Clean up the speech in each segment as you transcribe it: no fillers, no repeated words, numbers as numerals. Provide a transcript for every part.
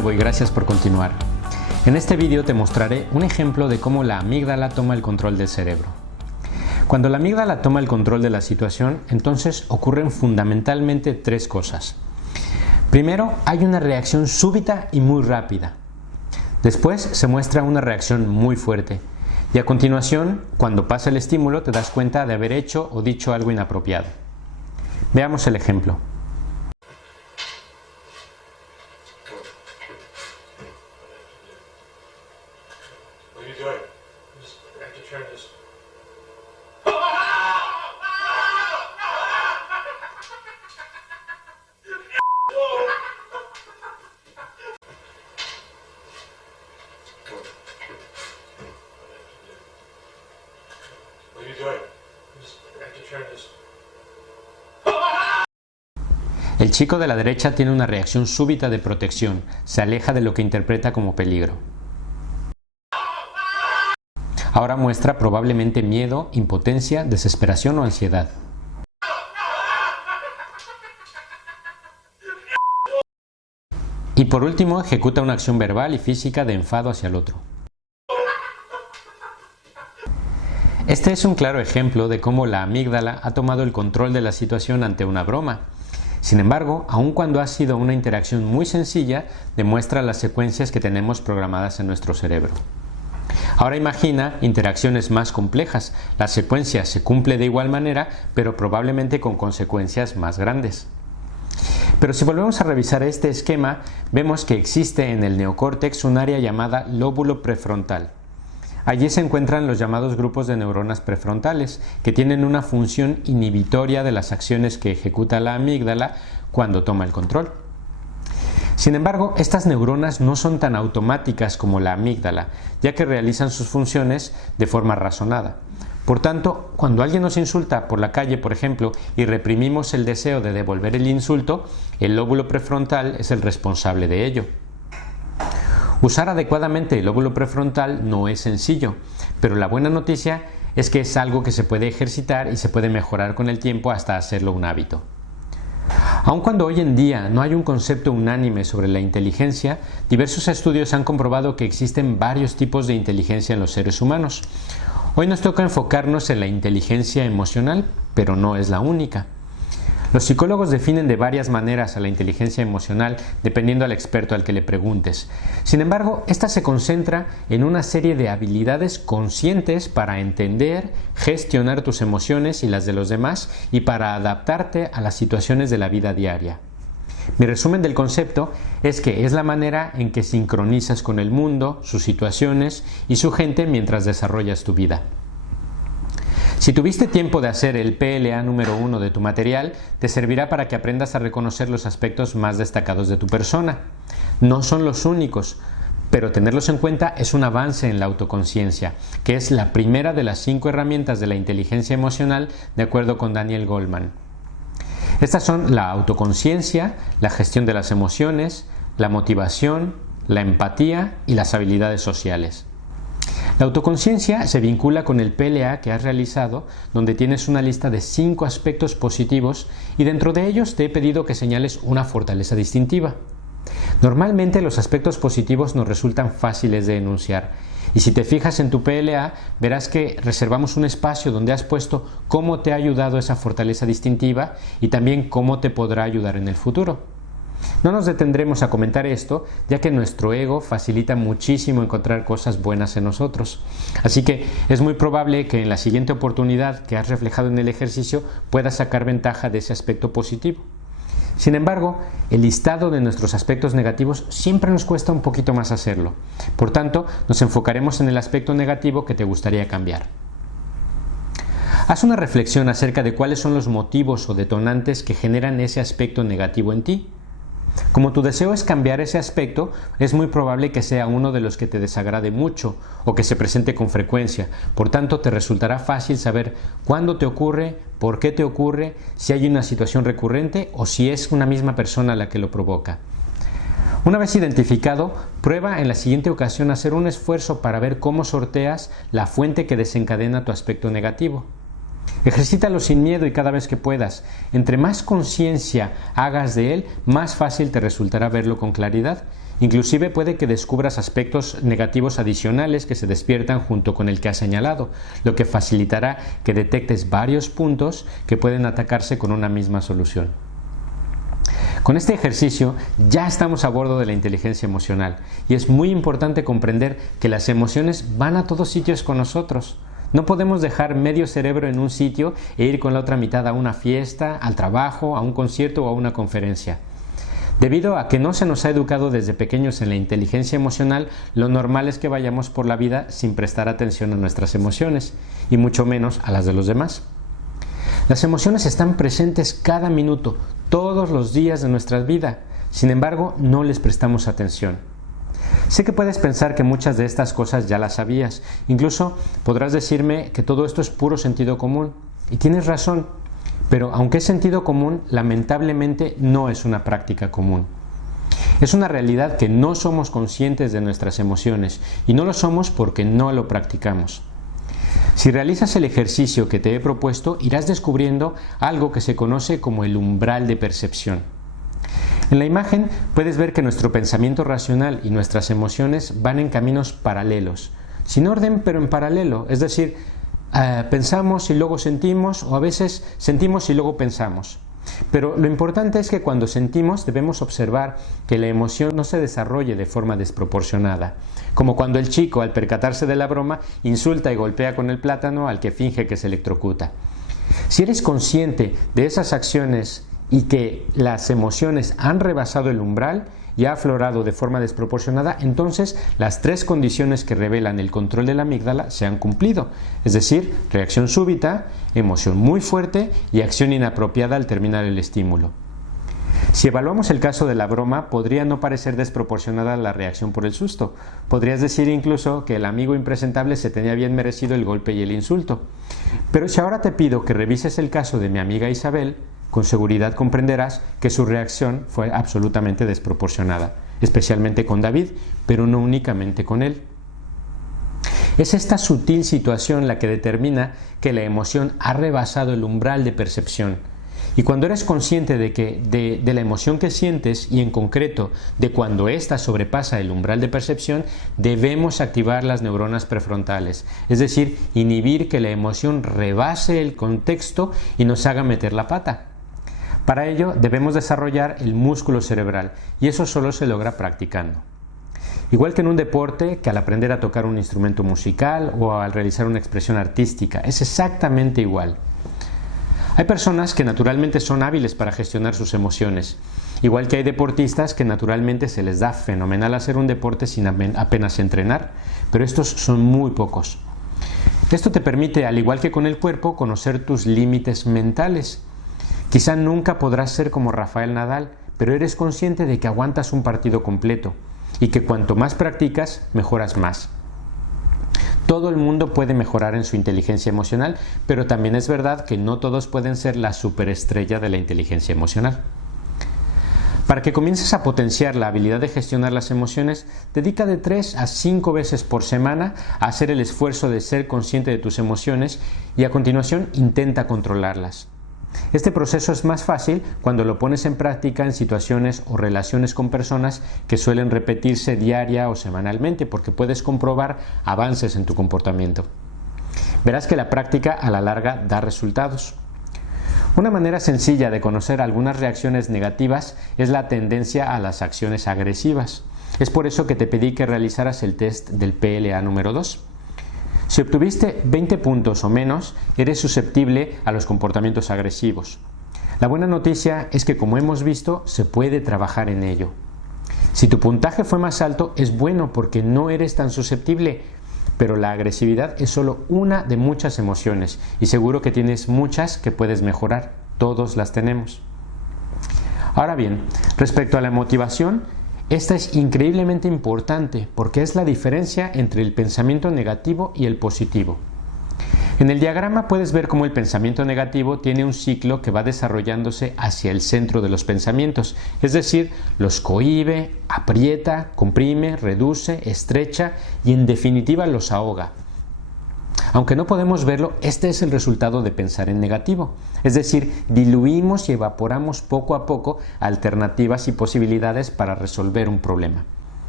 nuevo y gracias por continuar. En este vídeo te mostraré un ejemplo de cómo la amígdala toma el control del cerebro. Cuando la amígdala toma el control de la situación, entonces ocurren fundamentalmente tres cosas. Primero, hay una reacción súbita y muy rápida. Después se muestra una reacción muy fuerte. Y a continuación, cuando pasa el estímulo, te das cuenta de haber hecho o dicho algo inapropiado. Veamos el ejemplo. What are you doing? Just have to turn this. What are you doing? Just have to turn this. El chico de la derecha tiene una reacción súbita de protección, se aleja de lo que interpreta como peligro. Ahora muestra probablemente miedo, impotencia, desesperación o ansiedad. Y por último, ejecuta una acción verbal y física de enfado hacia el otro. Este es un claro ejemplo de cómo la amígdala ha tomado el control de la situación ante una broma. Sin embargo, aun cuando ha sido una interacción muy sencilla, demuestra las secuencias que tenemos programadas en nuestro cerebro. Ahora imagina interacciones más complejas. La secuencia se cumple de igual manera, pero probablemente con consecuencias más grandes. Pero si volvemos a revisar este esquema, vemos que existe en el neocórtex un área llamada lóbulo prefrontal. Allí se encuentran los llamados grupos de neuronas prefrontales, que tienen una función inhibitoria de las acciones que ejecuta la amígdala cuando toma el control. Sin embargo, estas neuronas no son tan automáticas como la amígdala, ya que realizan sus funciones de forma razonada. Por tanto, cuando alguien nos insulta por la calle, por ejemplo, y reprimimos el deseo de devolver el insulto, el lóbulo prefrontal es el responsable de ello. Usar adecuadamente el lóbulo prefrontal no es sencillo, pero la buena noticia es que es algo que se puede ejercitar y se puede mejorar con el tiempo hasta hacerlo un hábito. Aun cuando hoy en día no hay un concepto unánime sobre la inteligencia, diversos estudios han comprobado que existen varios tipos de inteligencia en los seres humanos. Hoy nos toca enfocarnos en la inteligencia emocional, pero no es la única. Los psicólogos definen de varias maneras a la inteligencia emocional dependiendo al experto al que le preguntes. Sin embargo, esta se concentra en una serie de habilidades conscientes para entender, gestionar tus emociones y las de los demás y para adaptarte a las situaciones de la vida diaria. Mi resumen del concepto es que es la manera en que sincronizas con el mundo, sus situaciones y su gente mientras desarrollas tu vida. Si tuviste tiempo de hacer el PLA número 1 de tu material, te servirá para que aprendas a reconocer los aspectos más destacados de tu persona. No son los únicos, pero tenerlos en cuenta es un avance en la autoconciencia, que es la primera de las 5 herramientas de la inteligencia emocional, de acuerdo con Daniel Goleman. Estas son la autoconciencia, la gestión de las emociones, la motivación, la empatía y las habilidades sociales. La autoconciencia se vincula con el PLA que has realizado, donde tienes una lista de 5 aspectos positivos y dentro de ellos te he pedido que señales una fortaleza distintiva. Normalmente los aspectos positivos nos resultan fáciles de enunciar y si te fijas en tu PLA verás que reservamos un espacio donde has puesto cómo te ha ayudado esa fortaleza distintiva y también cómo te podrá ayudar en el futuro. No nos detendremos a comentar esto, ya que nuestro ego facilita muchísimo encontrar cosas buenas en nosotros. Así que es muy probable que en la siguiente oportunidad que has reflejado en el ejercicio puedas sacar ventaja de ese aspecto positivo. Sin embargo, el listado de nuestros aspectos negativos siempre nos cuesta un poquito más hacerlo. Por tanto, nos enfocaremos en el aspecto negativo que te gustaría cambiar. Haz una reflexión acerca de cuáles son los motivos o detonantes que generan ese aspecto negativo en ti. Como tu deseo es cambiar ese aspecto, es muy probable que sea uno de los que te desagrade mucho o que se presente con frecuencia. Por tanto, te resultará fácil saber cuándo te ocurre, por qué te ocurre, si hay una situación recurrente o si es una misma persona la que lo provoca. Una vez identificado, prueba en la siguiente ocasión hacer un esfuerzo para ver cómo sorteas la fuente que desencadena tu aspecto negativo. Ejercítalo sin miedo y cada vez que puedas. Entre más conciencia hagas de él, más fácil te resultará verlo con claridad Inclusive puede que descubras aspectos negativos adicionales que se despiertan junto con el que has señalado, lo que facilitará que detectes varios puntos que pueden atacarse con una misma solución. Con este ejercicio ya estamos a bordo de la inteligencia emocional y es muy importante comprender que las emociones van a todos sitios con nosotros. No podemos dejar medio cerebro en un sitio e ir con la otra mitad a una fiesta, al trabajo, a un concierto o a una conferencia. Debido a que no se nos ha educado desde pequeños en la inteligencia emocional, lo normal es que vayamos por la vida sin prestar atención a nuestras emociones, y mucho menos a las de los demás. Las emociones están presentes cada minuto, todos los días de nuestra vida. Sin embargo, no les prestamos atención. Sé que puedes pensar que muchas de estas cosas ya las sabías. Incluso podrás decirme que todo esto es puro sentido común. Y tienes razón. Pero aunque es sentido común, lamentablemente no es una práctica común. Es una realidad que no somos conscientes de nuestras emociones. Y no lo somos porque no lo practicamos. Si realizas el ejercicio que te he propuesto, irás descubriendo algo que se conoce como el umbral de percepción. En la imagen puedes ver que nuestro pensamiento racional y nuestras emociones van en caminos paralelos, sin orden pero en paralelo, es decir, pensamos y luego sentimos, o a veces sentimos y luego pensamos. Pero lo importante es que cuando sentimos debemos observar que la emoción no se desarrolle de forma desproporcionada, como cuando el chico, al percatarse de la broma, insulta y golpea con el plátano al que finge que se electrocuta. Si eres consciente de esas acciones y que las emociones han rebasado el umbral y ha aflorado de forma desproporcionada, entonces las tres condiciones que revelan el control de la amígdala se han cumplido, es decir, reacción súbita, emoción muy fuerte y acción inapropiada al terminar el estímulo. Si evaluamos el caso de la broma, podría no parecer desproporcionada la reacción por el susto. Podrías decir incluso que el amigo impresentable se tenía bien merecido el golpe y el insulto. Pero si ahora te pido que revises el caso de mi amiga Isabel, con seguridad comprenderás que su reacción fue absolutamente desproporcionada, especialmente con David, pero no únicamente con él. Es esta sutil situación la que determina que la emoción ha rebasado el umbral de percepción. Y cuando eres consciente de la emoción que sientes y en concreto de cuando ésta sobrepasa el umbral de percepción, debemos activar las neuronas prefrontales, es decir, inhibir que la emoción rebase el contexto y nos haga meter la pata. Para ello debemos desarrollar el músculo cerebral y eso solo se logra practicando. Igual que en un deporte, que al aprender a tocar un instrumento musical o al realizar una expresión artística, es exactamente igual. Hay personas que naturalmente son hábiles para gestionar sus emociones, igual que hay deportistas que naturalmente se les da fenomenal hacer un deporte sin apenas entrenar, pero estos son muy pocos. Esto te permite, al igual que con el cuerpo, conocer tus límites mentales. Quizá nunca podrás ser como Rafael Nadal, pero eres consciente de que aguantas un partido completo y que cuanto más practicas, mejoras más. Todo el mundo puede mejorar en su inteligencia emocional, pero también es verdad que no todos pueden ser la superestrella de la inteligencia emocional. Para que comiences a potenciar la habilidad de gestionar las emociones, dedica de 3 a 5 veces por semana a hacer el esfuerzo de ser consciente de tus emociones y a continuación intenta controlarlas. Este proceso es más fácil cuando lo pones en práctica en situaciones o relaciones con personas que suelen repetirse diaria o semanalmente, porque puedes comprobar avances en tu comportamiento. Verás que la práctica a la larga da resultados. Una manera sencilla de conocer algunas reacciones negativas es la tendencia a las acciones agresivas. Es por eso que te pedí que realizaras el test del PLA número 2. Si obtuviste 20 puntos o menos, eres susceptible a los comportamientos agresivos. La buena noticia es que, como hemos visto, se puede trabajar en ello. Si tu puntaje fue más alto, es bueno porque no eres tan susceptible, pero la agresividad es solo una de muchas emociones y seguro que tienes muchas que puedes mejorar. Todos las tenemos. Ahora bien, respecto a la motivación, esta es increíblemente importante porque es la diferencia entre el pensamiento negativo y el positivo. En el diagrama puedes ver cómo el pensamiento negativo tiene un ciclo que va desarrollándose hacia el centro de los pensamientos, es decir, los cohíbe, aprieta, comprime, reduce, estrecha y en definitiva los ahoga. Aunque no podemos verlo, este es el resultado de pensar en negativo, es decir, diluimos y evaporamos poco a poco alternativas y posibilidades para resolver un problema.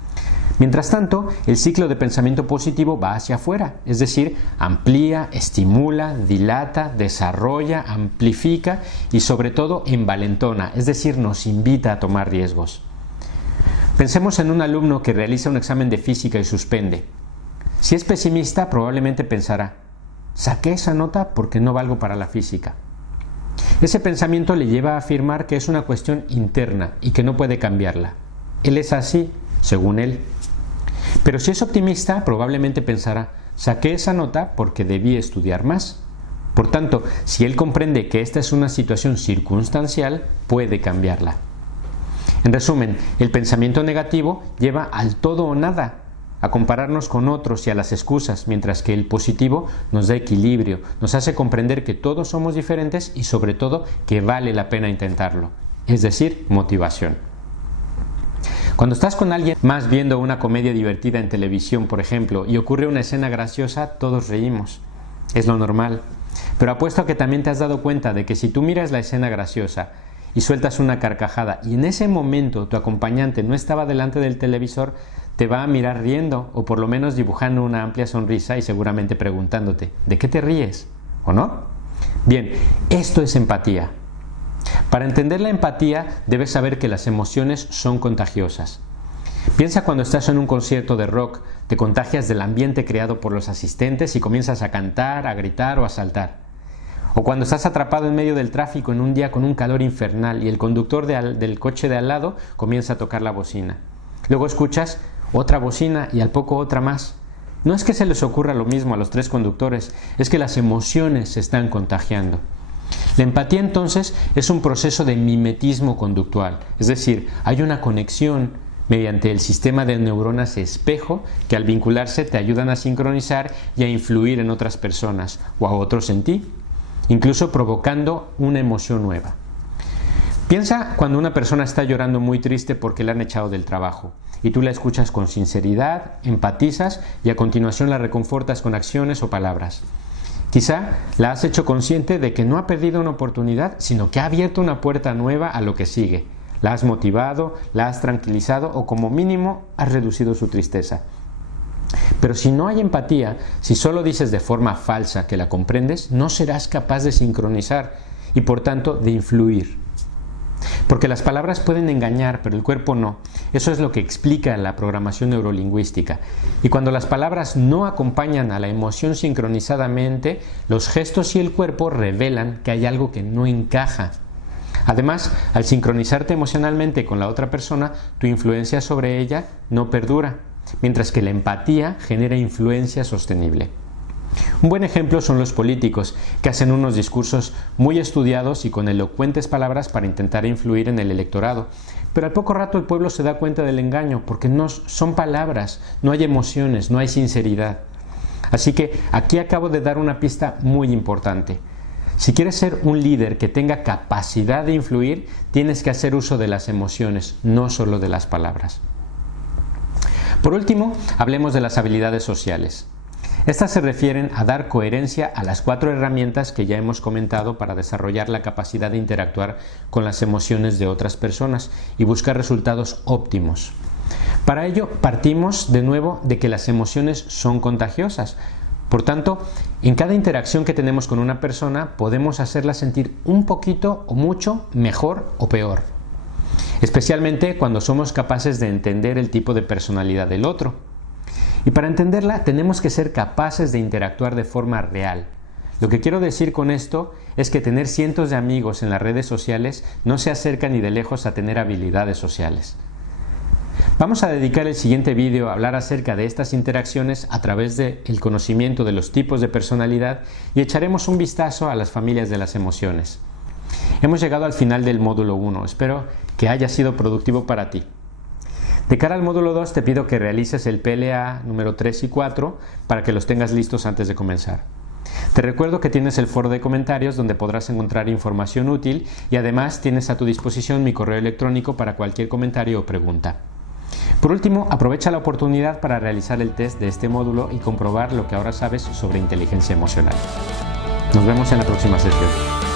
Mientras tanto, el ciclo de pensamiento positivo va hacia afuera, es decir, amplía, estimula, dilata, desarrolla, amplifica y sobre todo envalentona, es decir, nos invita a tomar riesgos. Pensemos en un alumno que realiza un examen de física y suspende. Si es pesimista, probablemente pensará: saqué esa nota porque no valgo para la física. Ese pensamiento le lleva a afirmar que es una cuestión interna y que no puede cambiarla. Él es así, según él. Pero si es optimista, probablemente pensará: saqué esa nota porque debí estudiar más. Por tanto, si él comprende que esta es una situación circunstancial, puede cambiarla. En resumen, el pensamiento negativo lleva al todo o nada, a compararnos con otros y a las excusas, mientras que el positivo nos da equilibrio, nos hace comprender que todos somos diferentes y sobre todo que vale la pena intentarlo, es decir, motivación. Cuando estás con alguien más viendo una comedia divertida en televisión, por ejemplo, y ocurre una escena graciosa, todos reímos. Es lo normal. Pero apuesto a que también te has dado cuenta de que si tú miras la escena graciosa y sueltas una carcajada y en ese momento tu acompañante no estaba delante del televisor, te va a mirar riendo o por lo menos dibujando una amplia sonrisa y seguramente preguntándote: ¿de qué te ríes? ¿O no? Bien, esto es empatía. Para entender la empatía debes saber que las emociones son contagiosas. Piensa cuando estás en un concierto de rock, te contagias del ambiente creado por los asistentes y comienzas a cantar, a gritar o a saltar. O cuando estás atrapado en medio del tráfico en un día con un calor infernal y el conductor del coche de al lado comienza a tocar la bocina. Luego escuchas otra bocina y al poco otra más. No es que se les ocurra lo mismo a los tres conductores, es que las emociones se están contagiando. La empatía entonces es un proceso de mimetismo conductual, es decir, hay una conexión mediante el sistema de neuronas espejo que al vincularse te ayudan a sincronizar y a influir en otras personas o a otros en ti, incluso provocando una emoción nueva. Piensa cuando una persona está llorando muy triste porque la han echado del trabajo y tú la escuchas con sinceridad, empatizas y a continuación la reconfortas con acciones o palabras. Quizá la has hecho consciente de que no ha perdido una oportunidad, sino que ha abierto una puerta nueva a lo que sigue. La has motivado, la has tranquilizado o como mínimo has reducido su tristeza. Pero si no hay empatía, si solo dices de forma falsa que la comprendes, no serás capaz de sincronizar y por tanto de influir. Porque las palabras pueden engañar, pero el cuerpo no. Eso es lo que explica la programación neurolingüística. Y cuando las palabras no acompañan a la emoción sincronizadamente, los gestos y el cuerpo revelan que hay algo que no encaja. Además, al sincronizarte emocionalmente con la otra persona, tu influencia sobre ella no perdura, mientras que la empatía genera influencia sostenible. Un buen ejemplo son los políticos, que hacen unos discursos muy estudiados y con elocuentes palabras para intentar influir en el electorado. Pero al poco rato el pueblo se da cuenta del engaño, porque no son palabras, no hay emociones, no hay sinceridad. Así que aquí acabo de dar una pista muy importante. Si quieres ser un líder que tenga capacidad de influir, tienes que hacer uso de las emociones, no solo de las palabras. Por último, hablemos de las habilidades sociales. Estas se refieren a dar coherencia a las 4 herramientas que ya hemos comentado para desarrollar la capacidad de interactuar con las emociones de otras personas y buscar resultados óptimos. Para ello, partimos de nuevo de que las emociones son contagiosas. Por tanto, en cada interacción que tenemos con una persona podemos hacerla sentir un poquito o mucho mejor o peor. Especialmente cuando somos capaces de entender el tipo de personalidad del otro. Y para entenderla tenemos que ser capaces de interactuar de forma real. Lo que quiero decir con esto es que tener cientos de amigos en las redes sociales no se acerca ni de lejos a tener habilidades sociales. Vamos a dedicar el siguiente vídeo a hablar acerca de estas interacciones a través del conocimiento de los tipos de personalidad y echaremos un vistazo a las familias de las emociones. Hemos llegado al final del módulo 1, espero que haya sido productivo para ti. De cara al módulo 2 te pido que realices el PLA número 3 y 4 para que los tengas listos antes de comenzar. Te recuerdo que tienes el foro de comentarios donde podrás encontrar información útil y además tienes a tu disposición mi correo electrónico para cualquier comentario o pregunta. Por último, aprovecha la oportunidad para realizar el test de este módulo y comprobar lo que ahora sabes sobre inteligencia emocional. Nos vemos en la próxima sesión.